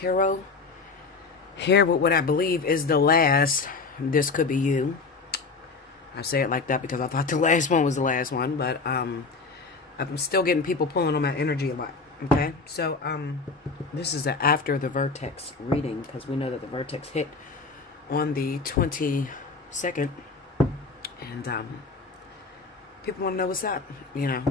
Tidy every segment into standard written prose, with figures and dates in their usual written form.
Tarot. Here with what I believe is the last. This could be you. I say it like that because I thought the last one was the last one, but I'm still getting people pulling on my energy a lot. Okay, so this is after the Vertex reading, because we know that the Vertex hit on the 22nd, and people want to know what's up. You know,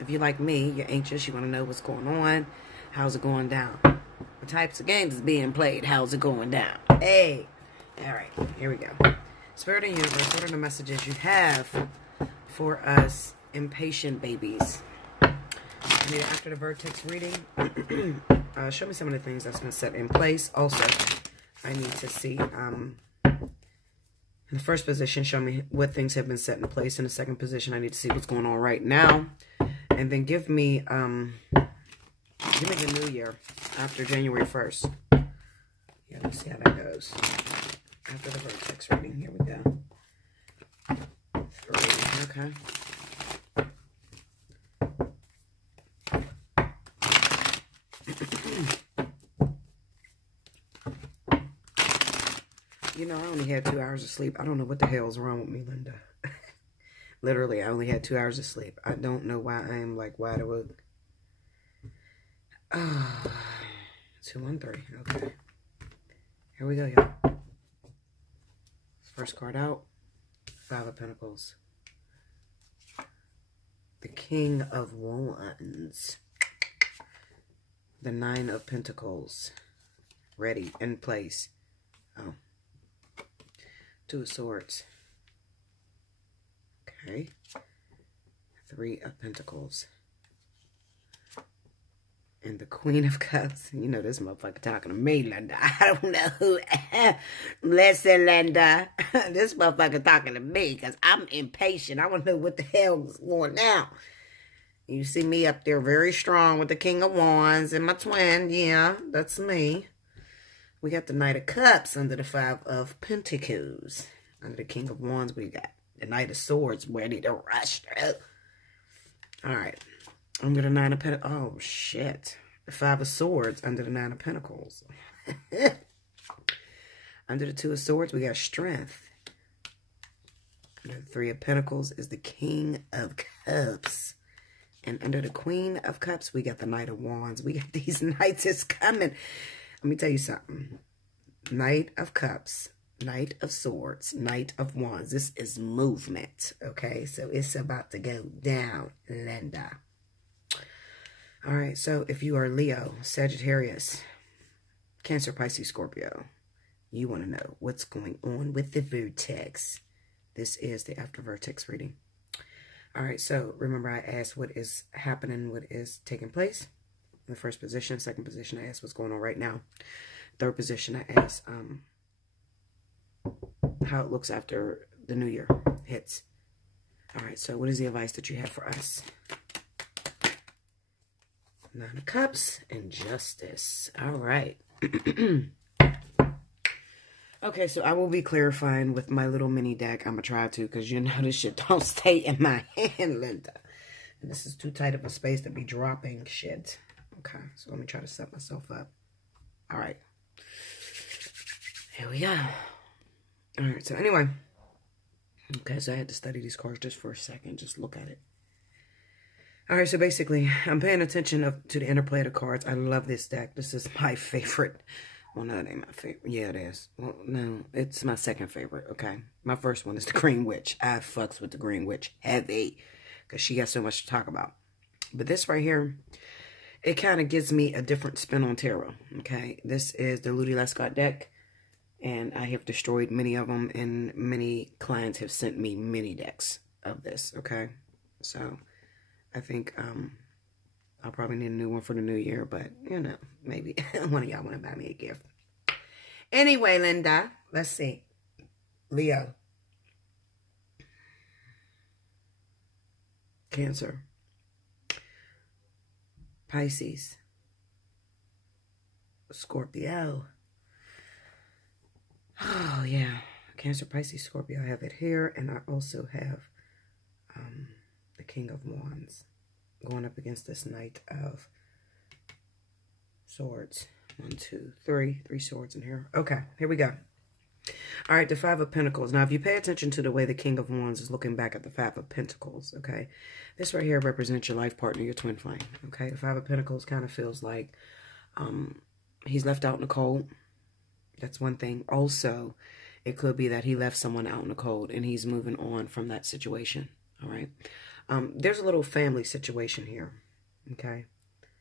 if you're like me, you're anxious, you want to know what's going on, how's it going down, what types of games is being played, how's it going down. Hey, all right, here we go. Spirit and universe, what are the messages you have for us impatient babies? After the Vertex reading, show me some of the things that's been set in place. Also, I need to see, in the first position, show me what things have been set in place. In the second position, I need to see what's going on right now. And then give me the new year after January 1st. Yeah, let's see how that goes. After the Vertex reading, here we go. 3, okay. You know, I only had 2 hours of sleep. I don't know what the hell is wrong with me, Linda. Literally, I only had 2 hours of sleep. I don't know why I am like wide awake. 213. Okay. Here we go, y'all. First card out. 5 of Pentacles. The King of Wands. The 9 of Pentacles. Ready, in place. Oh. 2 of Swords. Okay. 3 of Pentacles. And the Queen of Cups. You know this motherfucker talking to me, Linda. I don't know who. Listen, Linda. This motherfucker talking to me because I'm impatient. I want to know what the hell is going on. You see me up there very strong with the King of Wands and my twin. Yeah, that's me. We got the Knight of Cups under the 5 of Pentacles. Under the King of Wands, we got the Knight of Swords ready to rush through. All right. Under the 9 of Pentacles. Oh, shit. The 5 of Swords under the 9 of Pentacles. Under the 2 of Swords, we got Strength. Under the 3 of Pentacles is the King of Cups. And under the Queen of Cups, we got the Knight of Wands. We got these knights is coming. Let me tell you something. Knight of Cups, Knight of Swords, Knight of Wands. This is movement, okay? So it's about to go down, Linda. All right, so if you are Leo, Sagittarius, Cancer, Pisces, Scorpio, you want to know what's going on with the Vertex. This is the After Vertex reading. All right, so remember I asked what is happening, what is taking place. In the first position. Second position, I asked what's going on right now. Third position, I asked how it looks after the new year hits. All right, so what is the advice that you have for us? 9 of Cups and Justice. All right. Okay, so I will be clarifying with my little mini deck. I'm going to try to, because you know this shit don't stay in my hand, Linda. And this is too tight of a space to be dropping shit. Okay, so let me try to set myself up. All right. Here we go. All right, so anyway. Okay, so I had to study these cards just for a second. Just look at it. All right, so basically, I'm paying attention to the interplay of the cards. I love this deck. This is my favorite. Well, no, it ain't my favorite. Yeah, it is. Well, no, it's my second favorite, okay? My first one is the Green Witch. I fucks with the Green Witch heavy because she got so much to talk about. But this right here, it kind of gives me a different spin on tarot, okay? This is the Ludi Lescott deck, and I have destroyed many of them, and many clients have sent me mini decks of this, okay? So, I think I'll probably need a new one for the new year, but, you know, maybe one of y'all want to buy me a gift. Anyway, Linda, let's see. Leo. Cancer. Pisces. Scorpio. Oh, yeah. Cancer, Pisces, Scorpio. I have it here, and I also have the King of Wands going up against this Knight of Swords. 1, 2, 3. 3 swords in here. Okay, here we go. All right, the Five of Pentacles. Now, if you pay attention to the way the King of Wands is looking back at the Five of Pentacles, okay, this right here represents your life partner, your twin flame, okay? The Five of Pentacles kind of feels like he's left out in the cold. That's one thing. Also, it could be that he left someone out in the cold and he's moving on from that situation, all right? There's a little family situation here, okay?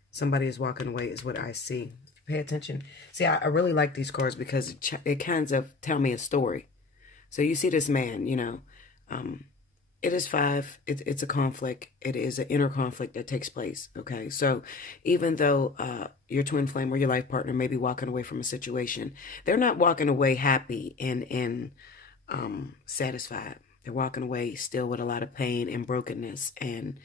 Somebody is walking away is what I see. Pay attention. See, I really like these cards because it kind of tell me a story. So you see this man, you know, it is 5. It's a conflict. It is an inner conflict that takes place. Okay. So even though your twin flame or your life partner may be walking away from a situation, they're not walking away happy and satisfied. They're walking away still with a lot of pain and brokenness. And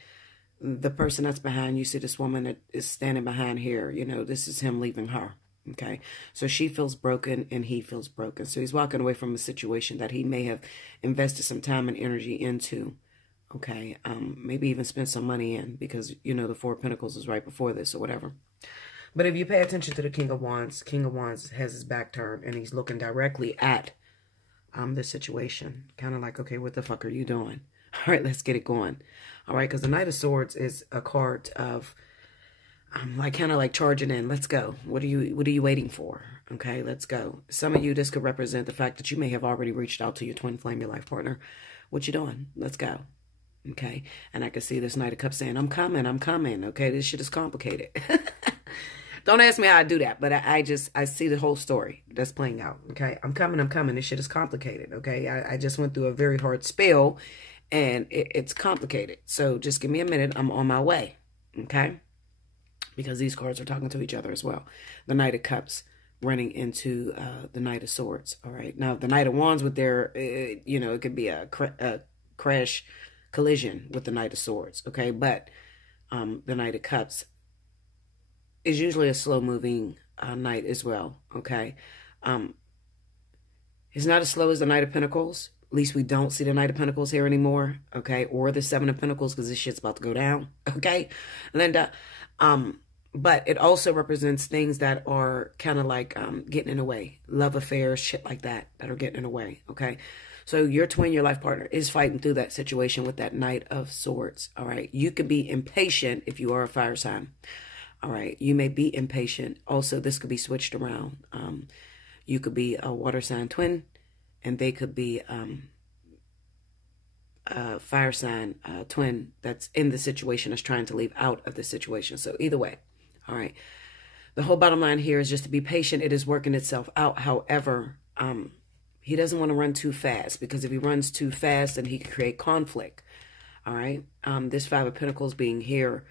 the person that's behind, you see this woman that is standing behind here, you know, this is him leaving her, okay? So she feels broken and he feels broken. So he's walking away from a situation that he may have invested some time and energy into, okay? Maybe even spent some money in because, you know, the Four of Pentacles is right before this or whatever. But if you pay attention to the King of Wands has his back turned and he's looking directly at this situation. Kind of like, okay, what the fuck are you doing? All right, let's get it going. All right, because the Knight of Swords is a card of like kind of like charging in. Let's go. What are you waiting for? Okay, let's go. Some of you, this could represent the fact that you may have already reached out to your twin flame, your life partner. What you doing? Let's go. Okay, and I can see this Knight of Cups saying, I'm coming, I'm coming. Okay, this shit is complicated. Don't ask me how I do that, but I see the whole story that's playing out. Okay, I'm coming, I'm coming. This shit is complicated. Okay, I just went through a very hard spell. And it's complicated. So just give me a minute. I'm on my way. Okay? Because these cards are talking to each other as well. The Knight of Cups running into the Knight of Swords. All right. Now, the Knight of Wands with their, you know, it could be a crash collision with the Knight of Swords. Okay? But the Knight of Cups is usually a slow-moving knight as well. Okay? He's not as slow as the Knight of Pentacles. At least we don't see the Knight of Pentacles here anymore, okay? Or the Seven of Pentacles, because this shit's about to go down, okay, Linda? But it also represents things that are kind of like getting in the way. Love affairs, shit like that are getting in the way, okay? So your twin, your life partner, is fighting through that situation with that Knight of Swords, all right? You could be impatient if you are a fire sign, all right? You may be impatient. Also, this could be switched around. You could be a water sign twin, and they could be a fire sign twin that's in the situation, that's trying to leave out of the situation. So either way, all right. The whole bottom line here is just to be patient. It is working itself out. However, he doesn't want to run too fast, because if he runs too fast, then he could create conflict. All right. This Five of Pentacles being here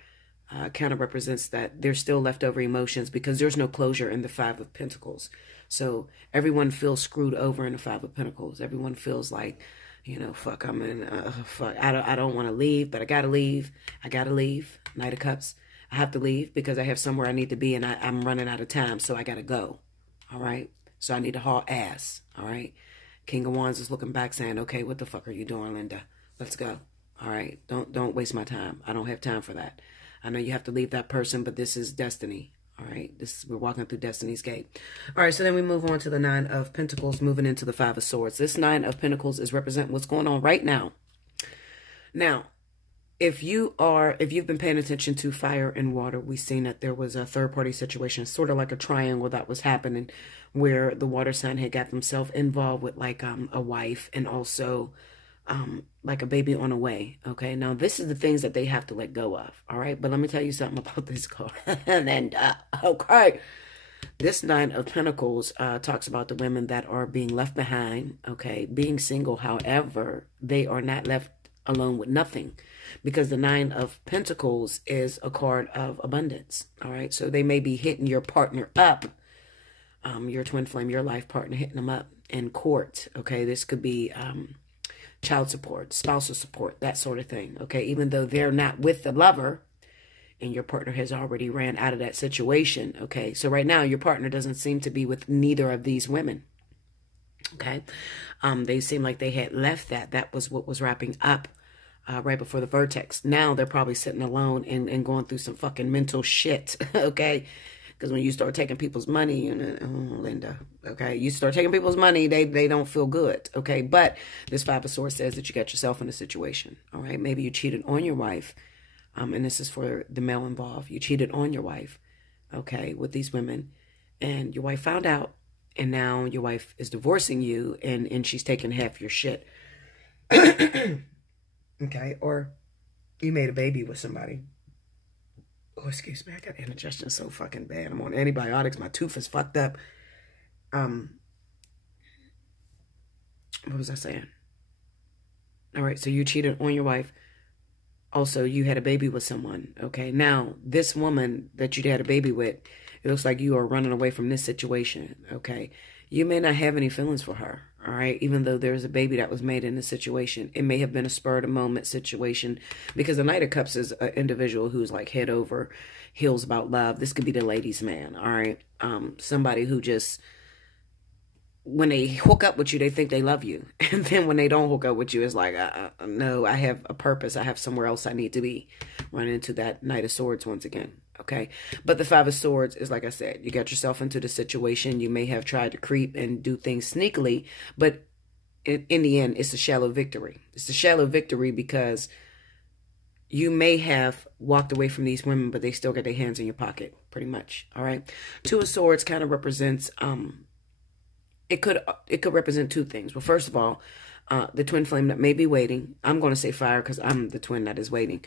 kind of represents that there's still leftover emotions, because there's no closure in the Five of Pentacles. So everyone feels screwed over in the Five of Pentacles. Everyone feels like, you know, fuck, I'm in, fuck, I don't want to leave, but I got to leave. I got to leave. Knight of Cups. I have to leave because I have somewhere I need to be, and I'm running out of time, so I got to go. All right? So I need to haul ass. All right? King of Wands is looking back saying, okay, what the fuck are you doing, Linda? Let's go. All right? Don't waste my time. I don't have time for that. I know you have to leave that person, but this is destiny. All right, we're walking through Destiny's Gate. All right, so then we move on to the Nine of Pentacles, moving into the Five of Swords. This Nine of Pentacles is representing what's going on right now. Now, if you've been paying attention to fire and water, we've seen that there was a third-party situation, sort of like a triangle that was happening, where the water sign had got themselves involved with like a wife and also like a baby on the way. Okay, now this is the things that they have to let go of. All right, but let me tell you something about this card. And okay, this Nine of Pentacles talks about the women that are being left behind. Okay, being single. However, they are not left alone with nothing, because the Nine of Pentacles is a card of abundance. All right, so they may be hitting your partner up, your twin flame, your life partner, hitting them up in court. Okay, this could be child support, spousal support, that sort of thing. Okay, even though they're not with the lover and your partner has already ran out of that situation. Okay, so right now your partner doesn't seem to be with neither of these women. Okay, they seem like they had left that. That was what was wrapping up right before the Vertex. Now they're probably sitting alone and going through some fucking mental shit. Okay, Because when you start taking people's money, Linda, okay, you start taking people's money, they don't feel good, okay? But this Five of Swords says that you got yourself in a situation, all right? Maybe you cheated on your wife, and this is for the male involved. You cheated on your wife, okay, with these women, and your wife found out, and now your wife is divorcing you, and she's taking half your shit, okay? Or you made a baby with somebody. Oh, excuse me, I got indigestion so fucking bad. I'm on antibiotics. My tooth is fucked up. What was I saying? All right, so you cheated on your wife. Also, you had a baby with someone, okay? Now, this woman that you had a baby with, it looks like you are running away from this situation, okay? You may not have any feelings for her, all right? Even though there's a baby that was made in this situation. It may have been a spur-of-the-moment situation, because the Knight of Cups is an individual who's like head over heels about love. This could be the ladies' man, all right? Somebody who just, when they hook up with you, they think they love you. And then when they don't hook up with you, it's like, no, I have a purpose. I have somewhere else I need to be. Run into that Knight of Swords once again. Okay, but the Five of Swords is, like I said, you got yourself into the situation. You may have tried to creep and do things sneakily, but in the end, it's a shallow victory. It's a shallow victory because you may have walked away from these women, but they still got their hands in your pocket, pretty much. All right, Two of Swords kind of represents. It could represent two things. Well, first of all, the twin flame that may be waiting. I'm going to say fire because I'm the twin that is waiting.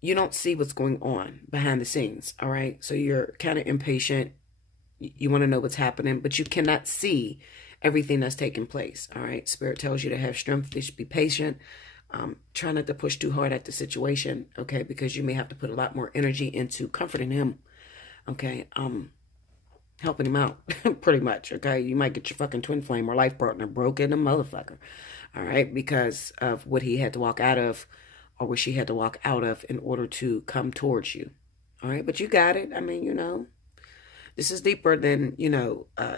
You don't see what's going on behind the scenes, all right? So you're kind of impatient. You want to know what's happening, but you cannot see everything that's taking place, all right? Spirit tells you to have strength. You should be patient. Try not to push too hard at the situation, okay? Because you may have to put a lot more energy into comforting him, okay? Helping him out, pretty much, okay? You might get your fucking twin flame or life partner broke in a motherfucker, all right? Because of what he had to walk out of, or what she had to walk out of in order to come towards you, all right? But you got it. I mean, this is deeper than,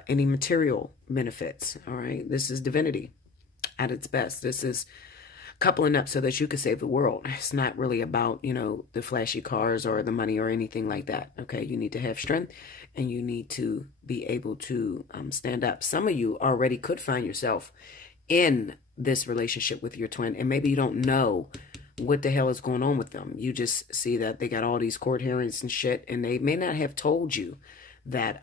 any material benefits, all right? This is divinity at its best. This is coupling up so that you can save the world. It's not really about, the flashy cars or the money or anything like that, okay? You need to have strength, and you need to be able to stand up. Some of you already could find yourself in this relationship with your twin, and maybe you don't know what the hell is going on with them. You just see that they got all these court hearings and shit, and they may not have told you that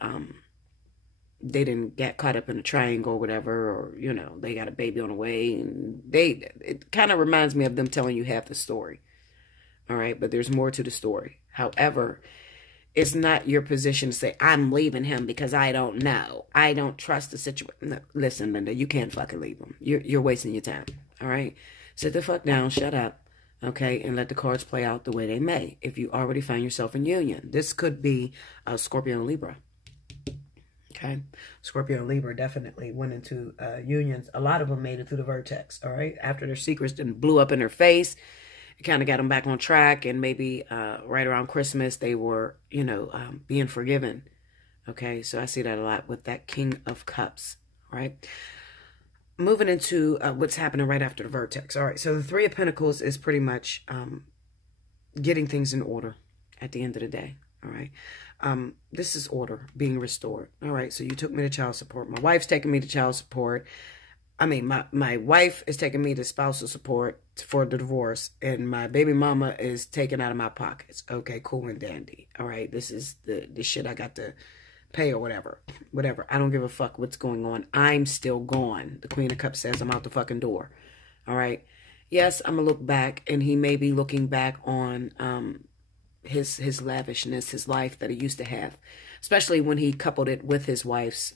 they didn't get caught up in a triangle or whatever, or, they got a baby on the way, and it kind of reminds me of them telling you half the story. All right, but there's more to the story. However, it's not your position to say, I'm leaving him because I don't know. I don't trust the situation. No, listen, Linda, you can't fucking leave him. You're wasting your time. All right? Sit the fuck down, shut up, okay, and let the cards play out the way they may. If you already find yourself in union, this could be Scorpio and Libra. Okay, Scorpio and Libra definitely went into unions. A lot of them made it through the Vertex, all right? After their secrets didn't blew up in their face, it kind of got them back on track, and maybe right around Christmas, they were, being forgiven, okay? So I see that a lot with that King of Cups, right? Moving into what's happening right after the Vertex. All right, so the Three of Pentacles is pretty much getting things in order at the end of the day, all right? This is order being restored. All right, so you took me to child support. My wife's taking me to child support. I mean, my wife is taking me to spousal support for the divorce, and my baby mama is taking out of my pockets. Okay, cool and dandy. All right, this is the shit I got to pay or whatever. Whatever. I don't give a fuck what's going on. I'm still gone. The Queen of Cups says I'm out the fucking door. All right. Yes, I'm going to look back, and he may be looking back on his lavishness, his life that he used to have, especially when he coupled it with his wife's,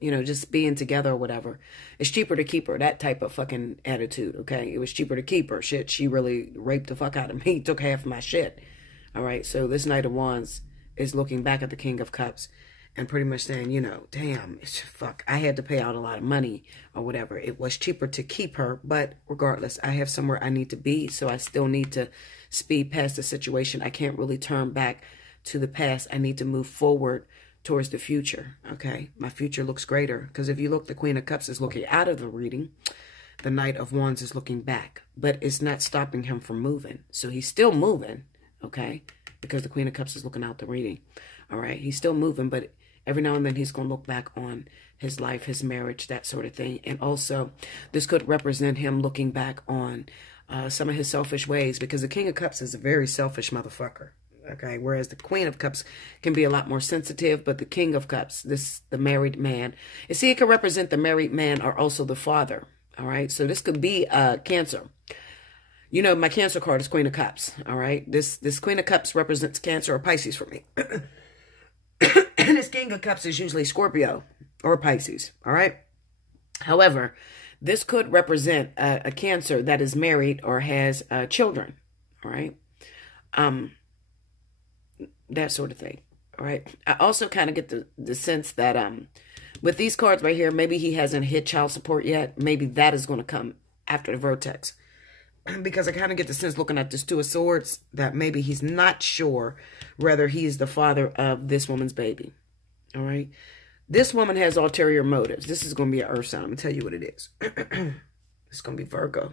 just being together or whatever. It's cheaper to keep her, that type of fucking attitude, okay? It was cheaper to keep her. Shit, she really raped the fuck out of me, took half of my shit. All right, so this Knight of Wands is looking back at the King of Cups and pretty much saying, damn, fuck, I had to pay out a lot of money or whatever. It was cheaper to keep her, but regardless, I have somewhere I need to be, so I still need to speed past the situation. I can't really turn back to the past. I need to move forward towards the future, okay? My future looks greater, because if you look, the Queen of Cups is looking out of the reading. The Knight of Wands is looking back, but it's not stopping him from moving. So he's still moving, okay? Because the Queen of Cups is looking out the reading. All right. He's still moving, but every now and then he's going to look back on his life, his marriage, that sort of thing. And also, this could represent him looking back on some of his selfish ways, because the King of Cups is a very selfish motherfucker. Okay, whereas the Queen of Cups can be a lot more sensitive, but the King of Cups, the married man, you see, it can represent the married man or also the father. All right, so this could be Cancer. You know, my Cancer card is Queen of Cups. All right, this Queen of Cups represents Cancer or Pisces for me. And this King of Cups is usually Scorpio or Pisces. All right. However, this could represent a Cancer that is married or has children. All right. That sort of thing. All right. I also kind of get the sense that with these cards right here, maybe he hasn't hit child support yet. Maybe that is going to come after the Vertex. Because I kind of get the sense, looking at this Two of Swords, that maybe he's not sure whether he's the father of this woman's baby. All right. This woman has ulterior motives. This is going to be an earth sign. I'm going to tell you what it is. It's going to be Virgo.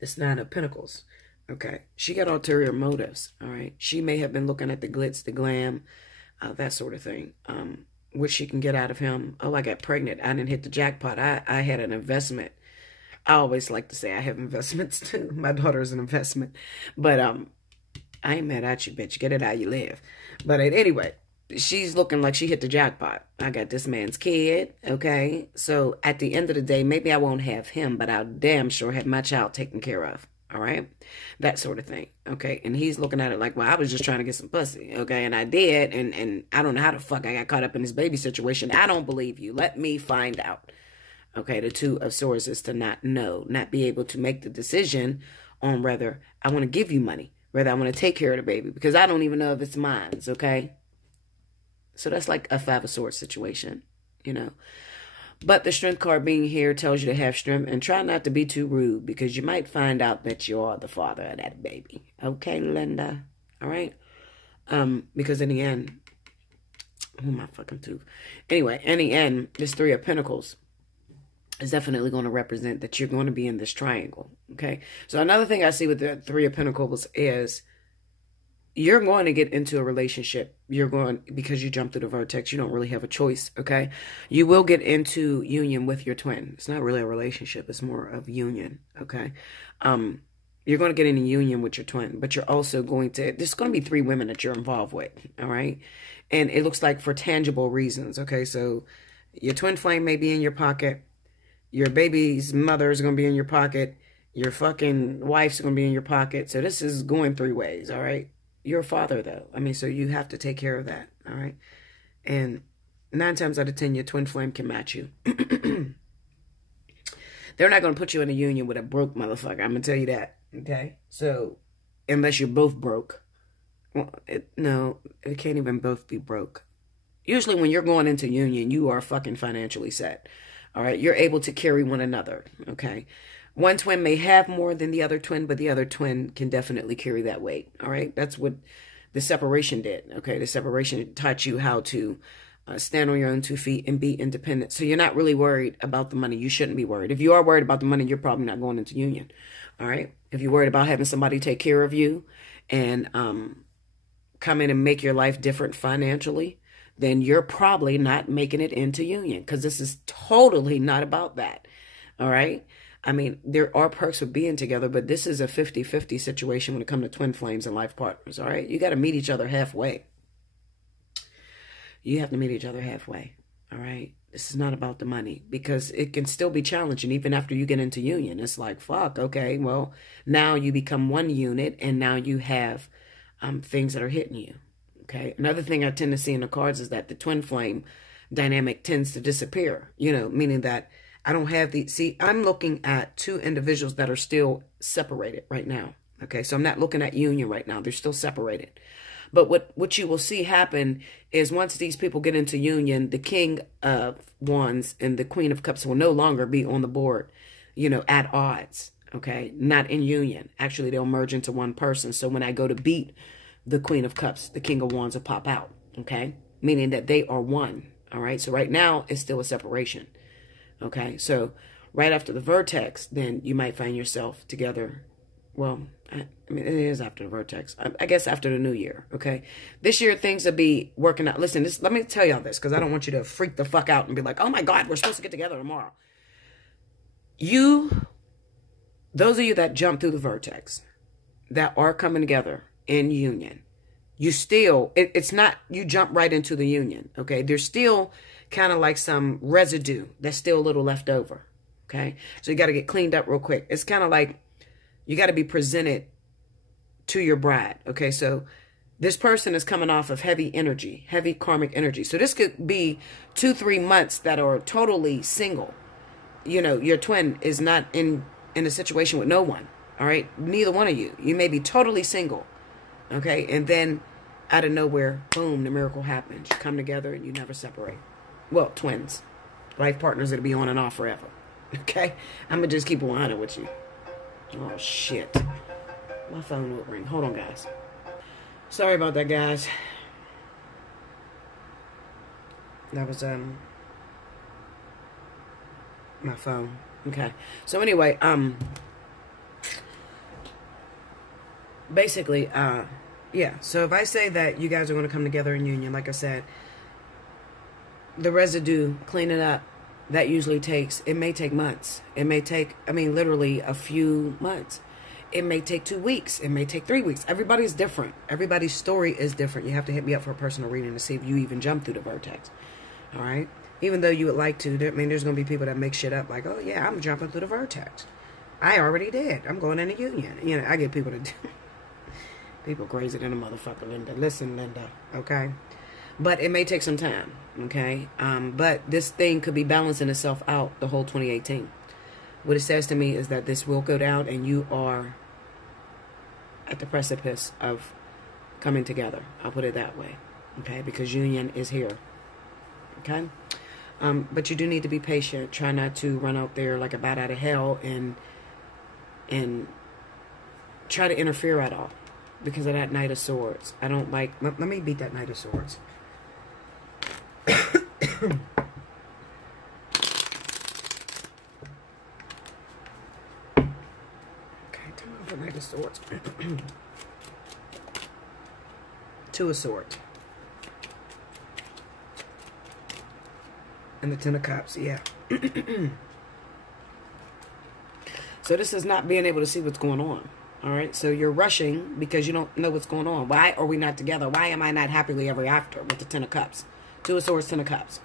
This Nine of Pentacles. Okay. She got ulterior motives. All right. She may have been looking at the glitz, the glam, that sort of thing. What she can get out of him. Oh, I got pregnant. I didn't hit the jackpot. I had an investment. I always like to say I have investments too. My daughter's an investment. But I ain't mad at you, bitch. Get it how you live. But anyway, she's looking like she hit the jackpot. I got this man's kid, okay? So at the end of the day, maybe I won't have him, but I'll damn sure have my child taken care of, all right? That sort of thing, okay? And he's looking at it like, well, I was just trying to get some pussy, okay? And I did, and I don't know how the fuck I got caught up in this baby situation. I don't believe you. Let me find out. Okay, the Two of Swords is to not know, not be able to make the decision on whether I want to give you money, whether I want to take care of the baby, because I don't even know if it's mine, okay? So that's like a Five of Swords situation, you know. But the Strength card being here tells you to have strength and try not to be too rude, because you might find out that you are the father of that baby. Okay, Linda? All right? Because in the end, oh, my fucking tooth. Anyway, in the end, this Three of Pentacles is definitely going to represent that you're going to be in this triangle, okay? So another thing I see with the Three of Pentacles is you're going to get into a relationship. You're going, because you jumped through the Vertex, you don't really have a choice, okay? You will get into union with your twin. It's not really a relationship. It's more of union, okay? You're going to get in a union with your twin, but you're also going to, there's going to be 3 women that you're involved with, all right? And it looks like for tangible reasons, okay? So your twin flame may be in your pocket. Your baby's mother is going to be in your pocket. Your fucking wife's going to be in your pocket. So this is going 3 ways, all right? You're a father, though. I mean, so you have to take care of that, all right? And 9 times out of 10, your twin flame can match you. They're not going to put you in a union with a broke motherfucker. I'm going to tell you that, okay? So, unless you're both broke. Well, no, it can't even both be broke. Usually when you're going into union, you are fucking financially set. All right, you're able to carry one another, okay? One twin may have more than the other twin, but the other twin can definitely carry that weight, all right? That's what the separation did, okay? The separation taught you how to stand on your own 2 feet and be independent. So you're not really worried about the money. You shouldn't be worried. If you are worried about the money, you're probably not going into union, all right? If you're worried about having somebody take care of you and come in and make your life different financially, then you're probably not making it into union, because this is totally not about that, all right? I mean, there are perks with being together, but this is a 50-50 situation when it comes to twin flames and life partners, all right? You got to meet each other halfway. You have to meet each other halfway, all right? This is not about the money, because it can still be challenging even after you get into union. It's like, fuck, okay, well, now you become one unit, and now you have things that are hitting you. Okay. Another thing I tend to see in the cards is that the twin flame dynamic tends to disappear, you know, meaning that I don't have the, see, I'm looking at 2 individuals that are still separated right now. Okay. So I'm not looking at union right now. They're still separated. But what you will see happen is once these people get into union, the King of Wands and the Queen of Cups will no longer be on the board, you know, at odds. Okay. Not in union. Actually, they'll merge into one person. So when I go to beat the Queen of Cups, the King of Wands will pop out, okay? Meaning that they are one, all right? So right now, it's still a separation, okay? So right after the Vertex, then you might find yourself together. Well, I mean, it is after the Vertex. I guess after the new year, okay? This year, things will be working out. Listen, let me tell y'all this, because I don't want you to freak the fuck out and be like, oh my God, we're supposed to get together tomorrow. Those of you that jump through the Vertex, that are coming together in union, you still, it's not, you jump right into the union, okay? There's still kind of like some residue that's still a little left over, okay? So you got to get cleaned up real quick. It's kind of like, you got to be presented to your bride. Okay, so this person is coming off of heavy energy, heavy karmic energy. So this could be 2-3 months that are totally single. You know, your twin is not in a situation with no one. All right, neither one of you. You may be totally single. Okay, and then out of nowhere, boom, the miracle happens. You come together and you never separate. Well, twins, life partners that'll be on and off forever. Okay, I'm gonna just keep 100 with you. Oh, shit. My phone will ring. Hold on, guys. Sorry about that, guys. That was, my phone. Okay. So, anyway, basically, yeah. So, if I say that you guys are going to come together in union, like I said, the residue, cleaning up, that usually takes, it may take months. It may take, I mean, literally a few months. It may take 2 weeks. It may take 3 weeks. Everybody's different. Everybody's story is different. You have to hit me up for a personal reading to see if you even jump through the Vertex. All right? Even though you would like to, I mean, there's going to be people that make shit up like, oh, yeah, I'm jumping through the Vertex. I already did. I'm going into union. You know, I get people to do. People crazy than a motherfucker, Linda. Listen, Linda, okay? But it may take some time, okay? But this thing could be balancing itself out the whole 2018. What it says to me is that this will go down and you are at the precipice of coming together. I'll put it that way, okay? Because union is here, okay? But you do need to be patient. Try not to run out there like a bat out of hell and try to interfere at all because of that Knight of Swords. I don't like... Let me beat that Knight of Swords. Okay, tell me the Knight of Swords. Two of Swords. And the Ten of Cups, yeah. So this is not being able to see what's going on. All right, so you're rushing because you don't know what's going on. Why are we not together? Why am I not happily ever after with the Ten of Cups? Two of Swords, Ten of Cups.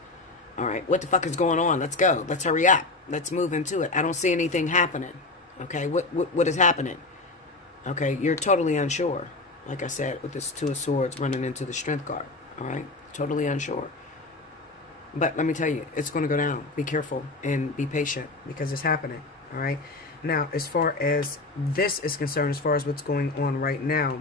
All right, what the fuck is going on? Let's go. Let's hurry up. Let's move into it. I don't see anything happening. Okay, what is happening? Okay, you're totally unsure. Like I said, with this Two of Swords running into the Strength card. All right, totally unsure. But let me tell you, it's going to go down. Be careful and be patient because it's happening. All right. Now, as far as this is concerned, as far as what's going on right now,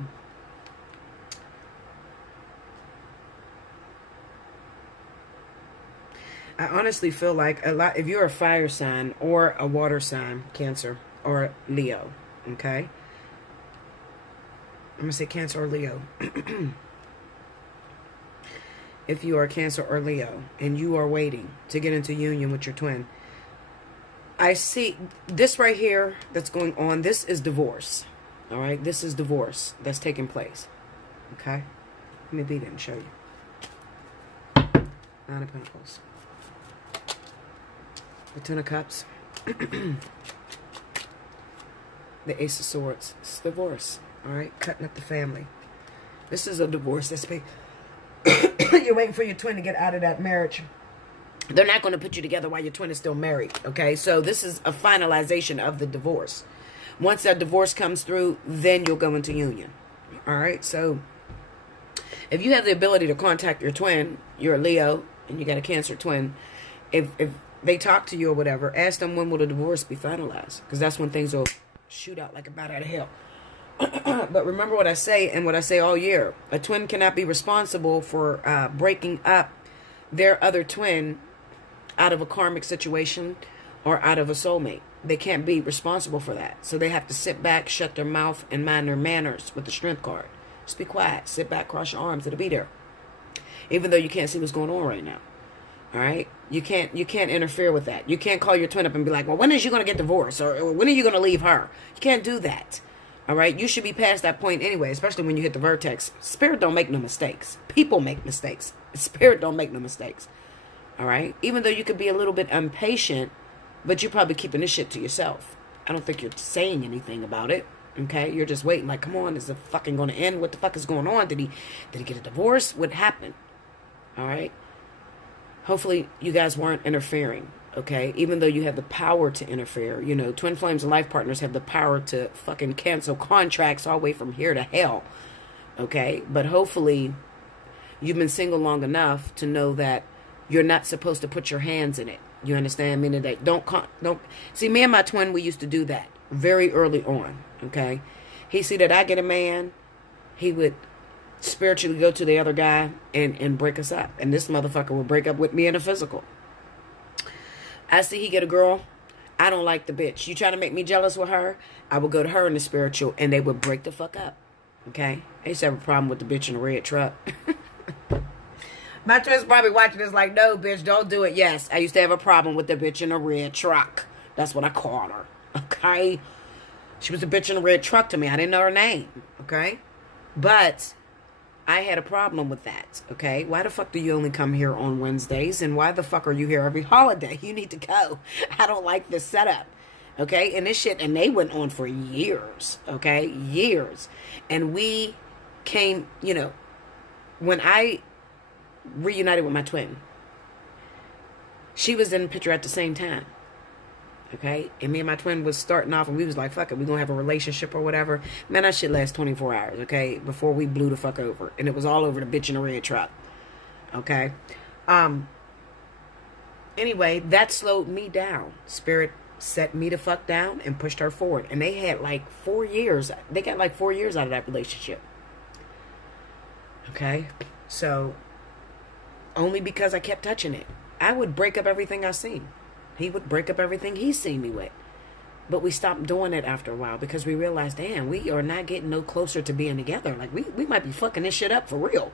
I honestly feel like a lot, if you're a fire sign or a water sign, Cancer or Leo, okay? I'm going to say Cancer or Leo. If you are Cancer or Leo and you are waiting to get into union with your twin, I see this right here that's going on. This is divorce. All right. This is divorce that's taking place. Okay. Let me beat it and show you. Nine of Pentacles. The Ten of Cups. The Ace of Swords. It's divorce. All right. Cutting up the family. This is a divorce that's big. You're waiting for your twin to get out of that marriage. They're not going to put you together while your twin is still married, okay? So this is a finalization of the divorce. Once that divorce comes through, then you'll go into union, all right? So if you have the ability to contact your twin, you're a Leo, and you got a Cancer twin, if they talk to you or whatever, ask them when will the divorce be finalized, because that's when things will shoot out like a bat out of hell. But remember what I say, and what I say all year. A twin cannot be responsible for breaking up their other twin out of a karmic situation or out of a soulmate. They can't be responsible for that. So they have to sit back, shut their mouth, and mind their manners with the Strength card. Just be quiet. Sit back, cross your arms. It'll be there. Even though you can't see what's going on right now. All right? You can't interfere with that. You can't call your twin up and be like, well, when is you going to get divorced? Or when are you going to leave her? You can't do that. All right? You should be past that point anyway, especially when you hit the vertex. Spirit don't make no mistakes. People make mistakes. Spirit don't make no mistakes. All right? Even though you could be a little bit impatient, but you're probably keeping this shit to yourself. I don't think you're saying anything about it. Okay? You're just waiting like, come on, is it fucking going to end? What the fuck is going on? Did he get a divorce? What happened? All right? Hopefully you guys weren't interfering. Okay? Even though you have the power to interfere. You know, twin flames and life partners have the power to fucking cancel contracts all the way from here to hell. Okay? But hopefully you've been single long enough to know that you're not supposed to put your hands in it. You understand? Meaning that don't see, me and my twin, we used to do that very early on. Okay? He see that I get a man, he would spiritually go to the other guy and break us up. And this motherfucker would break up with me in a physical. I see he get a girl, I don't like the bitch. You trying to make me jealous with her? I would go to her in the spiritual and they would break the fuck up. Okay? I used to have a problem with the bitch in the red truck. My twin's probably watching this like, no, bitch, don't do it. Yes, I used to have a problem with the bitch in a red truck. That's what I called her. Okay? She was a bitch in a red truck to me. I didn't know her name. Okay? But I had a problem with that. Okay? Why the fuck do you only come here on Wednesdays? And why the fuck are you here every holiday? You need to go. I don't like this setup. Okay? And this shit, and they went on for years. Okay? Years. And we came, you know, when I reunited with my twin, she was in the picture at the same time. Okay? And me and my twin was starting off and we was like, fuck it, we gonna have a relationship or whatever. Man, that shit lasts 24 hours, okay? Before we blew the fuck over. And it was all over the bitch in the red truck. Okay? Anyway, that slowed me down. Spirit set me the fuck down and pushed her forward. And they had like 4 years. They got like 4 years out of that relationship. Okay? So only because I kept touching it. I would break up everything I seen. He would break up everything he seen me with. But we stopped doing it after a while because we realized, damn, we are not getting no closer to being together. Like, we might be fucking this shit up for real.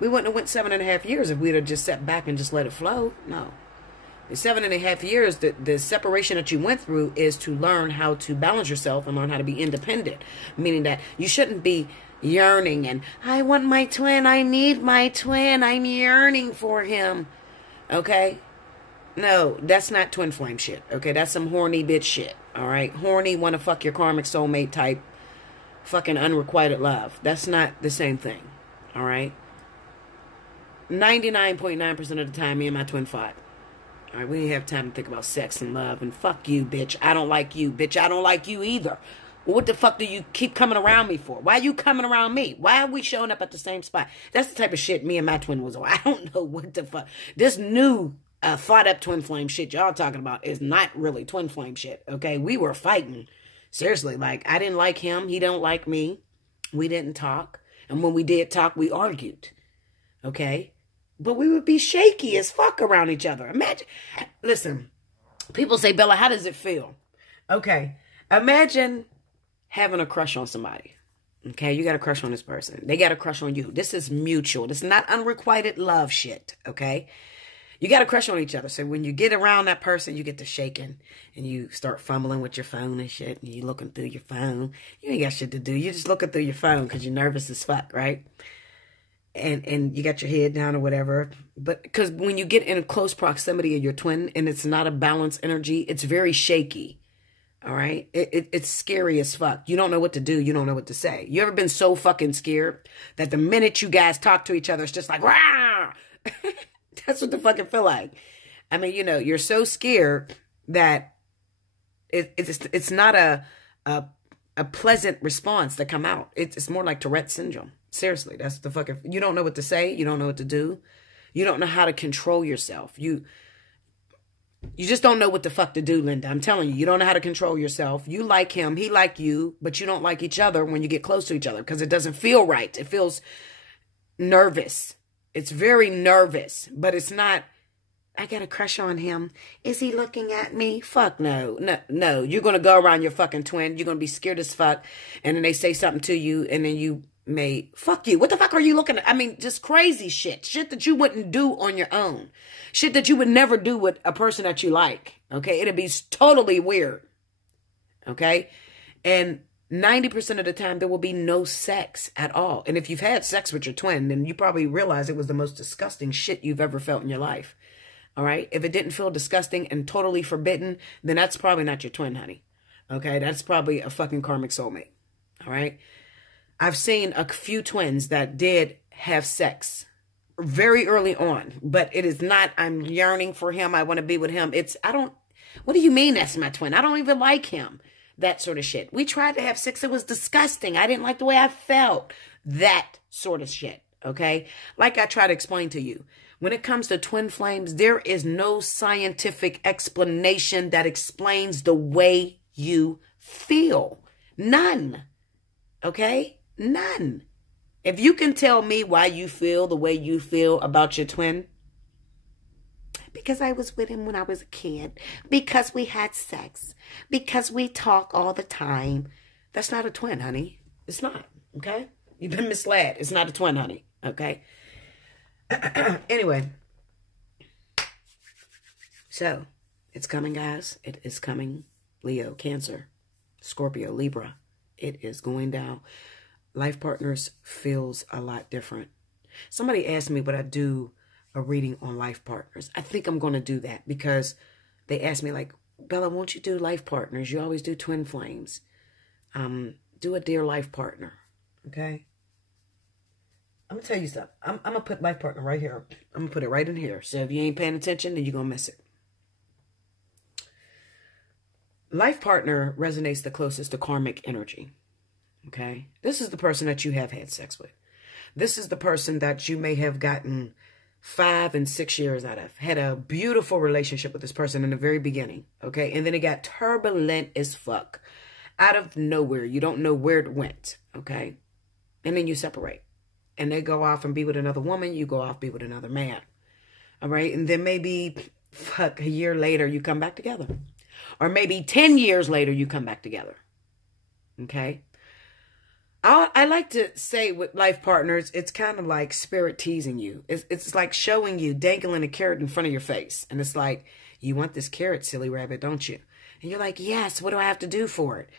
We wouldn't have went 7.5 years if we'd have just sat back and just let it flow. No. The 7.5 years, the separation that you went through is to learn how to balance yourself and learn how to be independent. Meaning that you shouldn't be yearning and, I want my twin, I need my twin, I'm yearning for him. Okay? No, that's not twin flame shit. Okay? That's some horny bitch shit. Alright? Horny, wanna fuck your karmic soulmate type fucking unrequited love. That's not the same thing. Alright? 99.9% of the time, me and my twin fought. Alright, we didn't have time to think about sex and love and fuck you, bitch. I don't like you, bitch. I don't like you either. Well, what the fuck do you keep coming around me for? Why are you coming around me? Why are we showing up at the same spot? That's the type of shit me and my twin was on. I don't know what the fuck. This new fought up twin flame shit y'all talking about is not really twin flame shit, okay? We were fighting. Seriously, like, I didn't like him. He didn't like me. We didn't talk. And when we did talk, we argued, okay? But we would be shaky as fuck around each other. Imagine, listen, people say, Bella, how does it feel? Okay, imagine having a crush on somebody. Okay, you got a crush on this person. They got a crush on you. This is mutual. This is not unrequited love shit, okay? You got a crush on each other. So when you get around that person, you get to shaking and you start fumbling with your phone and shit. And you looking through your phone. You ain't got shit to do. You're just looking through your phone because you're nervous as fuck, right? And you got your head down or whatever. But because when you get in a close proximity of your twin and it's not a balanced energy, it's very shaky. All right? It's scary as fuck. You don't know what to do. You don't know what to say. You ever been so fucking scared that the minute you guys talk to each other, it's just like, rah! That's what the fuck it feel like. I mean, you know, you're so scared that it's not a pleasant response that come out. It's more like Tourette syndrome. Seriously, that's the fucking... You don't know what to say. You don't know what to do. You don't know how to control yourself. You just don't know what the fuck to do, Linda. I'm telling you, you don't know how to control yourself. You like him. He like you. But you don't like each other when you get close to each other because it doesn't feel right. It feels nervous. It's very nervous. But it's not... I got a crush on him. Is he looking at me? Fuck no. No. You're going to go around your fucking twin. You're going to be scared as fuck. And then they say something to you. And then you may... Fuck you. What the fuck are you looking at? I mean, just crazy shit. Shit that you wouldn't do on your own. Shit that you would never do with a person that you like. Okay? It'd be totally weird. Okay? And 90% of the time, there will be no sex at all. And if you've had sex with your twin, then you probably realize it was the most disgusting shit you've ever felt in your life. All right? If it didn't feel disgusting and totally forbidden, then that's probably not your twin, honey. Okay? That's probably a fucking karmic soulmate. All right? I've seen a few twins that did have sex very early on, but it is not, I'm yearning for him, I want to be with him. It's, what do you mean that's my twin? I don't even like him. That sort of shit. We tried to have sex. It was disgusting. I didn't like the way I felt. That sort of shit. Okay? Like I try to explain to you. When it comes to twin flames, there is no scientific explanation that explains the way you feel. None. Okay? None. If you can tell me why you feel the way you feel about your twin, because I was with him when I was a kid, because we had sex, because we talk all the time, that's not a twin, honey. It's not. Okay? You've been misled. It's not a twin, honey. Okay? Anyway. So, it's coming, guys. It is coming. Leo, Cancer, Scorpio, Libra. It is going down. Life partners feels a lot different. Somebody asked me would I do a reading on life partners. I think I'm going to do that because they asked me like, Bella, won't you do life partners? You always do twin flames. Do a dear life partner. Okay? I'm going to tell you something. I'm going to put life partner right here. I'm going to put it right in here. So if you ain't paying attention, then you're going to miss it. Life partner resonates the closest to karmic energy. Okay? This is the person that you have had sex with. This is the person that you may have gotten 5 and 6 years out of. Had a beautiful relationship with this person in the very beginning. Okay? And then it got turbulent as fuck. Out of nowhere. You don't know where it went. Okay? And then you separate. And they go off and be with another woman. You go off be with another man. All right? And then maybe, fuck, a year later you come back together. Or maybe 10 years later you come back together. Okay? I like to say with life partners, it's kind of like spirit teasing you. It's like showing you, dangling a carrot in front of your face. And it's like, you want this carrot, silly rabbit, don't you? And you're like, yes, what do I have to do for it?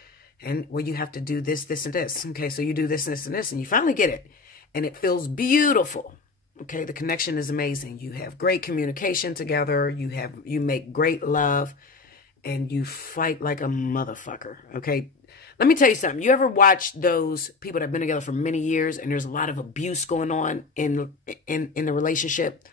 And, well, you have to do this, this, and this. Okay, so you do this, and this, and this, and you finally get it. And it feels beautiful. Okay, the connection is amazing. You have great communication together. You make great love. And you fight like a motherfucker. Okay, let me tell you something. You ever watch those people that have been together for many years and there's a lot of abuse going on in the relationship,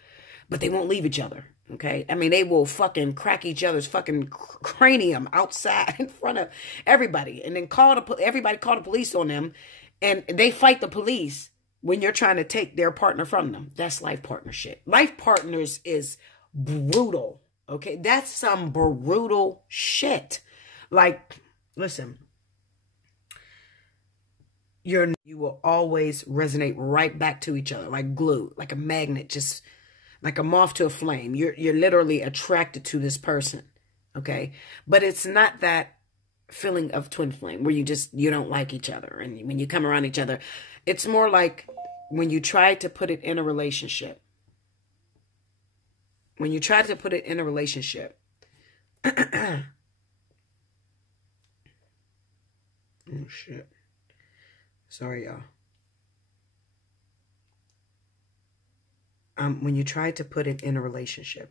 but they won't leave each other, okay? I mean, they will fucking crack each other's fucking cranium outside in front of everybody and then everybody call the police on them and they fight the police when you're trying to take their partner from them. That's life partnership. Life partners is brutal, okay? That's some brutal shit. Like, listen, you will always resonate right back to each other like glue, like a magnet, just like a moth to a flame. You're literally attracted to this person, okay? But it's not that feeling of twin flame where you don't like each other and when you come around each other. It's more like when you try to put it in a relationship. When you try to put it in a relationship. Oh, shit. Sorry, y'all. When you try to put it in a relationship,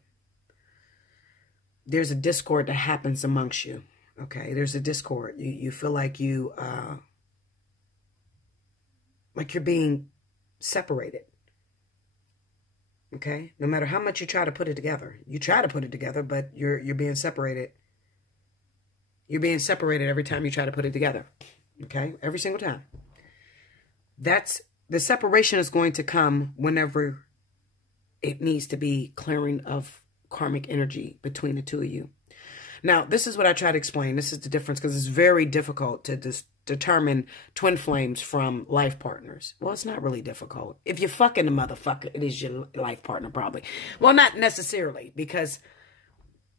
there's a discord that happens amongst you. Okay, there's a discord. You feel like you're being separated. Okay, no matter how much you try to put it together, but you're being separated. You're being separated every time you try to put it together. Okay, every single time. The separation is going to come whenever it needs to be clearing of karmic energy between the two of you. Now, this is what I try to explain. This is the difference because it's very difficult to determine twin flames from life partners. Well, it's not really difficult. If you're fucking a motherfucker, it is your life partner probably. Well, not necessarily because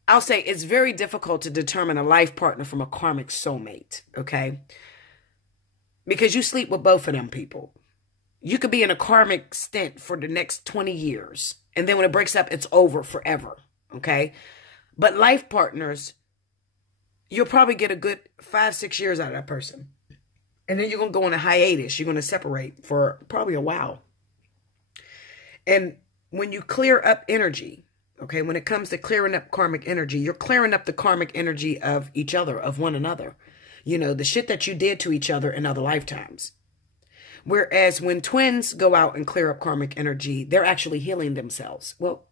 I'll say it's very difficult to determine a life partner from a karmic soulmate, okay? Because you sleep with both of them people. You could be in a karmic stint for the next 20 years. And then when it breaks up, it's over forever. Okay? But life partners, you'll probably get a good 5-6 years out of that person. And then you're going to go on a hiatus. You're going to separate for probably a while. And when you clear up energy, okay, when it comes to clearing up karmic energy, you're clearing up the karmic energy of each other, of one another. You know, the shit that you did to each other in other lifetimes. Whereas when twins go out and clear up karmic energy, they're actually healing themselves. Well,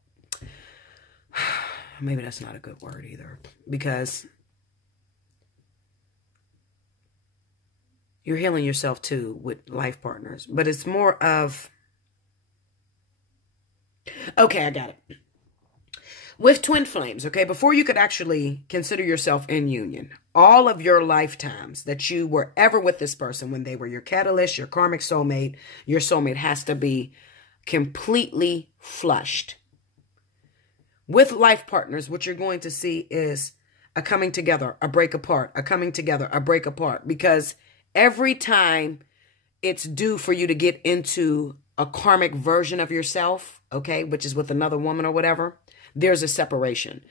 maybe that's not a good word either, because you're healing yourself too with life partners. But it's more of, okay, I got it. With twin flames, okay, before you could actually consider yourself in union, all of your lifetimes that you were ever with this person, when they were your catalyst, your karmic soulmate, your soulmate has to be completely flushed. With life partners, what you're going to see is a coming together, a break apart, a coming together, a break apart. Because every time it's due for you to get into a karmic version of yourself, okay, which is with another woman or whatever, there's a separation.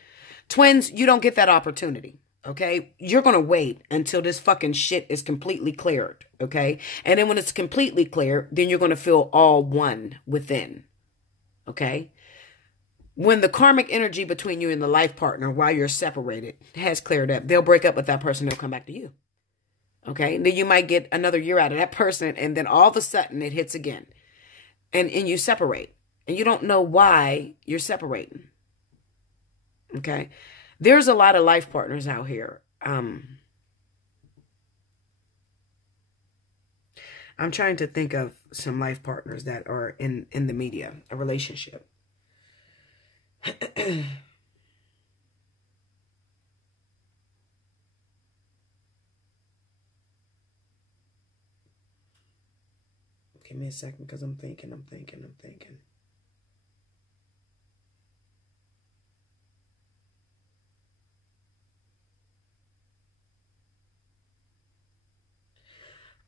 Twins, you don't get that opportunity, okay? You're going to wait until this fucking shit is completely cleared, okay? And then when it's completely clear, then you're going to feel all one within, okay? When the karmic energy between you and the life partner while you're separated has cleared up, they'll break up with that person. They'll come back to you, okay? And then you might get another year out of that person, and then all of a sudden it hits again. And you separate. And you don't know why you're separating. Okay, there's a lot of life partners out here. I'm trying to think of some life partners that are in the media, a relationship. Give me a second, because I'm thinking.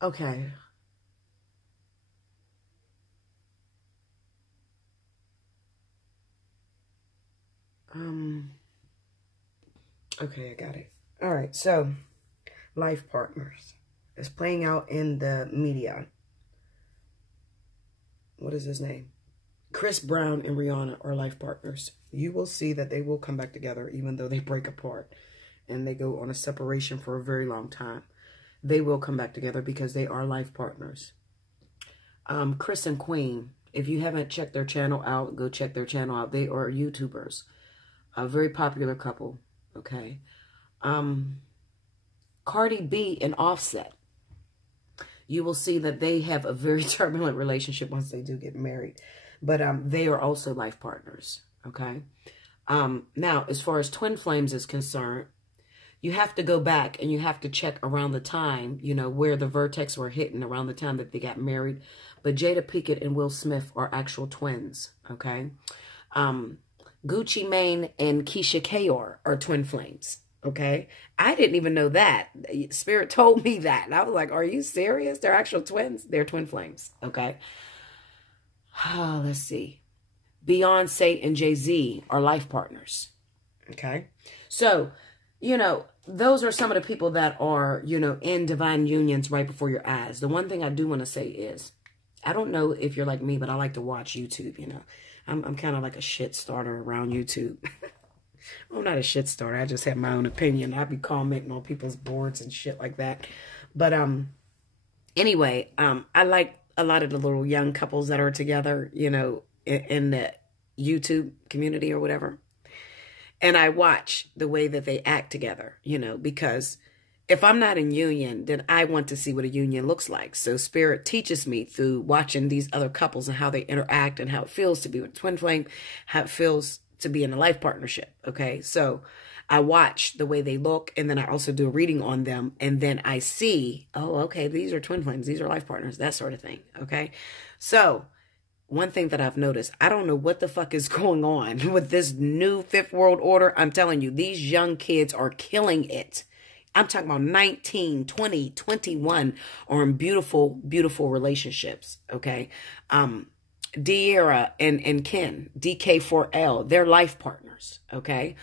Okay. Okay, I got it. All right, so life partners is playing out in the media. What is his name? Chris Brown and Rihanna are life partners. You will see that they will come back together even though they break apart and they go on a separation for a very long time. They will come back together because they are life partners. Chris and Queen, if you haven't checked their channel out, go check their channel out. They are YouTubers. A very popular couple, okay? Cardi B and Offset. You will see that they have a very turbulent relationship once they do get married. But they are also life partners, okay? Now, as far as twin flames is concerned, you have to go back and you have to check around the time, you know, where the Vertex were hitting around the time that they got married. But Jada Pinkett and Will Smith are actual twins, okay? Gucci Mane and Keisha Kaur are twin flames, okay? I didn't even know that. Spirit told me that. And I was like, are you serious? They're actual twins? They're twin flames, okay? Oh, let's see. Beyonce and Jay-Z are life partners, okay? So, you know, those are some of the people that are, you know, in divine unions right before your eyes. The one thing I do want to say is, I don't know if you're like me, but I like to watch YouTube, you know. I'm kind of like a shit starter around YouTube. I'm not a shit starter. I just have my own opinion. I be commenting on people's boards and shit like that. But anyway, I like a lot of the little young couples that are together, you know, in the YouTube community or whatever. And I watch the way that they act together, you know, because if I'm not in union, then I want to see what a union looks like. So Spirit teaches me through watching these other couples and how they interact and how it feels to be with a twin flame, how it feels to be in a life partnership. Okay. So I watch the way they look, and then I also do a reading on them. And then I see, oh, okay, these are twin flames. These are life partners, that sort of thing. Okay. So one thing that I've noticed, I don't know what the fuck is going on with this new fifth world order. I'm telling you, these young kids are killing it. I'm talking about 19, 20, 21 are in beautiful, beautiful relationships. Okay. De'Ara and Ken, DK4L, they're life partners. Okay.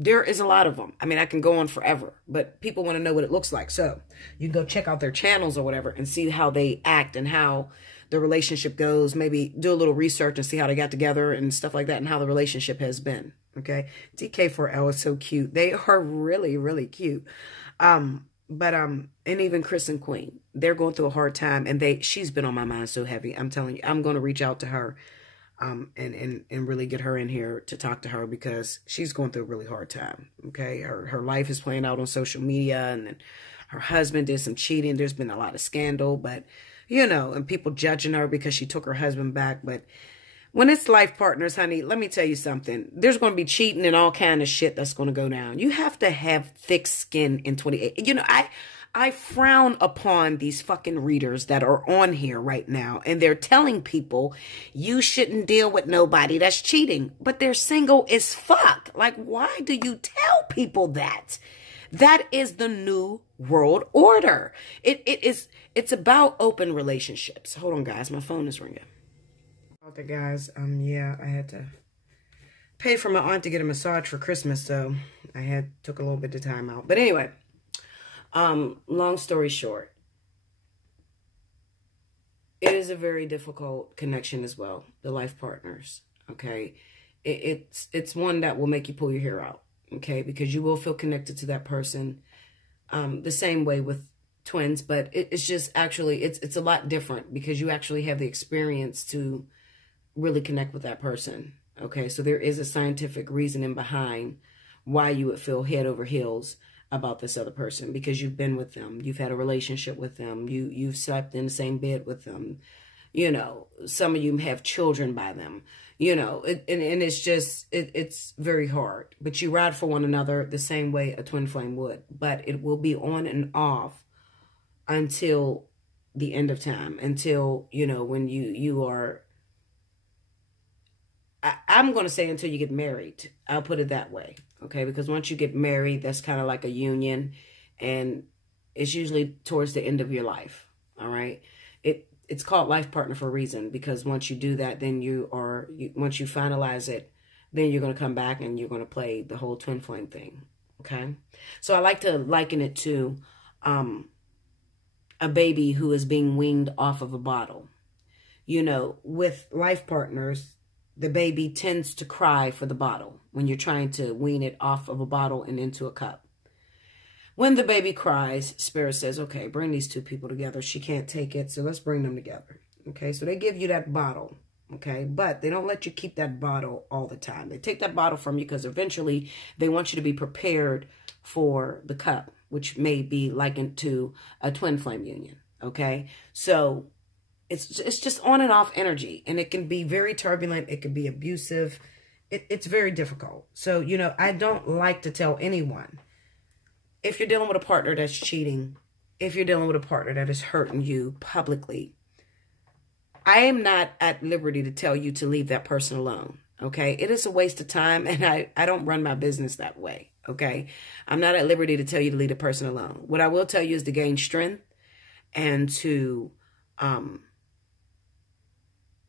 There is a lot of them. I mean, I can go on forever, but people want to know what it looks like. So you can go check out their channels or whatever and see how they act and how the relationship goes. Maybe do a little research and see how they got together and stuff like that and how the relationship has been. Okay. DK4L is so cute. They are really, really cute. And even Chris and Queen, they're going through a hard time, and she's been on my mind so heavy. I'm telling you, I'm going to reach out to her. And really get her in here to talk to her, because she's going through a really hard time. Okay. Her life is playing out on social media, and then her husband did some cheating. There's been a lot of scandal, but and people judging her because she took her husband back. But when it's life partners, honey, let me tell you something. There's going to be cheating and all kind of shit that's going to go down. You have to have thick skin in 28. I frown upon these fucking readers that are on here right now, and they're telling people you shouldn't deal with nobody that's cheating, but they're single as fuck. Like, why do you tell people that? That is the new world order. It's about open relationships. Hold on, guys. My phone is ringing. Okay, guys. Yeah, I had to pay for my aunt to get a massage for Christmas, so I took a little bit of time out. But anyway, long story short, it is a very difficult connection as well, the life partners, okay? It's one that will make you pull your hair out, okay? Because you will feel connected to that person the same way with twins, but it's just actually, it's a lot different because you actually have the experience to really connect with that person, okay? So there is a scientific reasoning behind why you would feel head over heels about this other person, because you've been with them, you've had a relationship with them, you've slept in the same bed with them, some of you have children by them, and it's just, it's very hard, but you ride for one another the same way a twin flame would, but it will be on and off until the end of time, until, when you are, I'm going to say until you get married. I'll put it that way. Okay. Because once you get married, that's kind of like a union, and it's usually towards the end of your life. All right. It's called life partner for a reason, because once you do that, then once you finalize it, then you're going to come back and you're going to play the whole twin flame thing. Okay. So I like to liken it to, a baby who is being weaned off of a bottle. With life partners, the baby tends to cry for the bottle when you're trying to wean it off of a bottle and into a cup. When the baby cries, Spirit says, okay, bring these two people together. She can't take it, so let's bring them together. Okay, so they give you that bottle, okay? But they don't let you keep that bottle all the time. They take that bottle from you because eventually they want you to be prepared for the cup, which may be likened to a twin flame union, okay? So it's just on and off energy, and it can be very turbulent. It can be abusive. It's very difficult. So, I don't like to tell anyone, if you're dealing with a partner that's cheating, if you're dealing with a partner that is hurting you publicly, I am not at liberty to tell you to leave that person alone, okay? It is a waste of time, and I don't run my business that way, okay? I'm not at liberty to tell you to leave the person alone. What I will tell you is to gain strength and to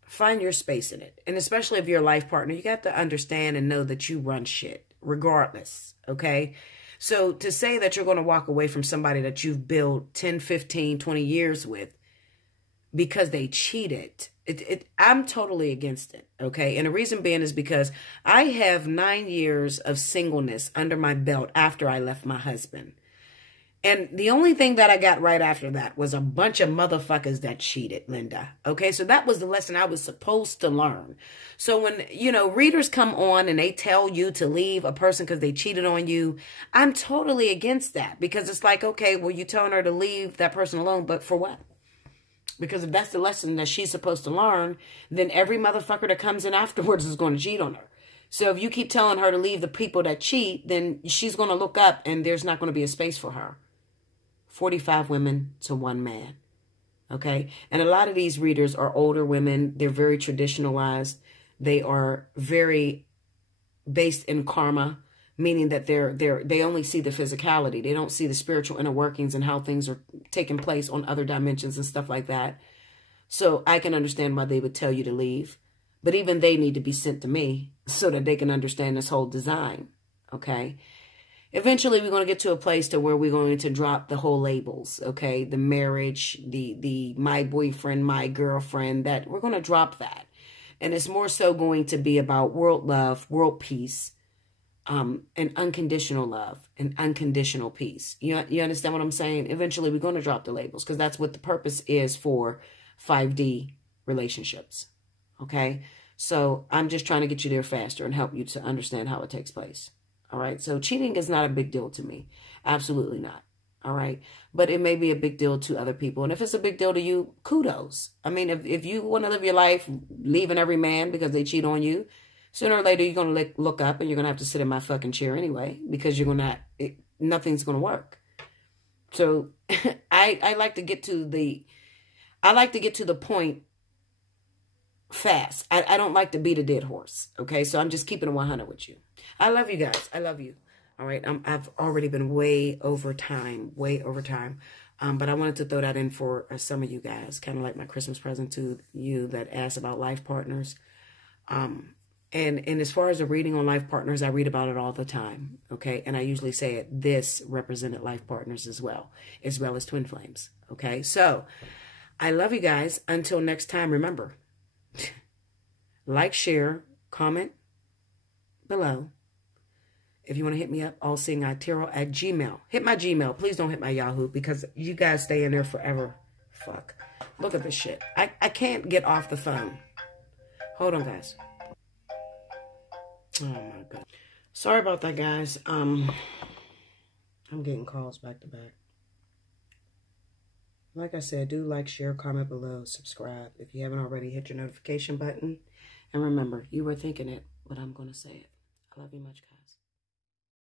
find your space in it. And especially if you're a life partner, you got to understand and know that you run shit regardless, okay? So to say that you're going to walk away from somebody that you've built 10, 15, 20 years with because they cheated, I'm totally against it, okay? And the reason being is because I have 9 years of singleness under my belt after I left my husband. And the only thing that I got right after that was a bunch of motherfuckers that cheated, Linda. Okay, so that was the lesson I was supposed to learn. So when, readers come on and they tell you to leave a person because they cheated on you, I'm totally against that, because it's like, okay, well, you're telling her to leave that person alone, but for what? Because if that's the lesson that she's supposed to learn, then every motherfucker that comes in afterwards is going to cheat on her. So if you keep telling her to leave the people that cheat, then she's going to look up and there's not going to be a space for her. 45 women to one man. Okay. And a lot of these readers are older women. They're very traditionalized. They are very based in karma, meaning that they only see the physicality. They don't see the spiritual inner workings and how things are taking place on other dimensions and stuff like that. So I can understand why they would tell you to leave. But even they need to be sent to me so that they can understand this whole design. okay? Eventually, we're going to get to a place to where we're going to drop the whole labels, okay? The marriage, the my boyfriend, my girlfriend, that we're going to drop that. And it's more so going to be about world love, world peace, and unconditional love and unconditional peace. You understand what I'm saying? Eventually, we're going to drop the labels because that's what the purpose is for 5D relationships, okay? So I'm just trying to get you there faster and help you to understand how it takes place. All right. So cheating is not a big deal to me. Absolutely not. All right. But it may be a big deal to other people. And if it's a big deal to you, kudos. I mean, if you want to live your life leaving every man because they cheat on you, sooner or later, you're going to look up and you're going to have to sit in my fucking chair anyway, because you're going to, nothing's going to work. So I like to get to the point fast. I don't like to beat a dead horse. Okay. So I'm just keeping it 100 with you. I love you guys. I love you. All right. I've already been way over time. But I wanted to throw that in for some of you guys, kind of like my Christmas present to you that asked about life partners. And as far as the reading on life partners, I read about it all the time. Okay. And I usually say it, this represented life partners as well as twin flames. Okay. So I love you guys. Until next time, remember, like, share, comment below. If you want to hit me up, Allseeingeyetarot at Gmail. Hit my Gmail. Please don't hit my Yahoo because you guys stay in there forever. Fuck. Look at this shit. I can't get off the phone. Hold on, guys. Oh, my God. Sorry about that, guys. I'm getting calls back to back. Like I said, do like, share, comment below, subscribe. If you haven't already, hit your notification button. And remember, you were thinking it, but I'm going to say it. I love you much, guys.